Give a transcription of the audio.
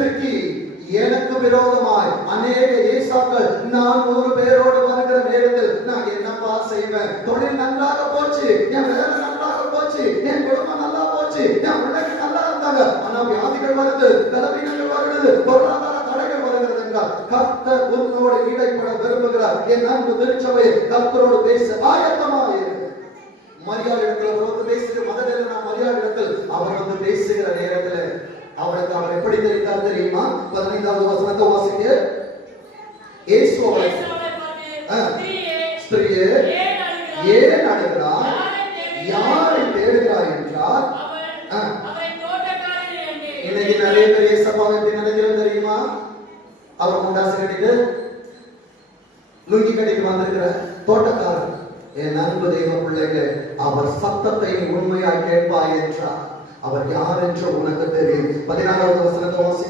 இன்றைக்கு எனக்கு விரோதமாய் அநேக ஏசாக்கள் நான் 100 பேரோடு வருகிற நேரத்தில் நான் என்னப்பா செய்வேன்? தொழில் நன்றாக போச்சு, என் வேலை நன்றாக போச்சு, என் குடும்பம் நல்லா போச்சு, என் பிள்ளைங்க நல்லா இருந்தாங்க. ஆனா வியாதிகள் வருது, பலவீனங்கள் வருது, பொருளாதார தடைகள் வருகிறது என்றால் கர்த்தர் உன்னோடு இடைப்பட விரும்புகிறார். என் அன்பு திருச்சபை, கர்த்தரோடு பேச ஆயத்தமாக மரியாதை இடத்துல வந்து பேசுகிற மதத்தில் நான் மரியாதை இடத்தில் அவர் வந்து பேசுகிற நேரத்தில் அவருக்கு அவர் எப்படி தெரிந்தார் தெரியுமா? 15வது வசனத்தை வாசிங்க. இயேசு அவரை ஸ்திரீயே ஏன் அழுகிறாய், யாரை தேடுகிறாய் என்றார். இன்னைக்கு நிறைய பேர் இயேசுவை எப்படி நினைக்கிறது தெரியுமா? அவர் முண்டாசு கட்டிட்டு லுங்கி கட்டிட்டு வந்திருக்கிற தோட்டக்காரர். என் அன்பு தெய்வ பிள்ளைகளே, அவர் சத்தத்தை உண்மையாய் கேட்பாய் என்றார். அவர் யார் என்று உனக்கு தெரியும். 16வது வசனத்தை வாசிங்க.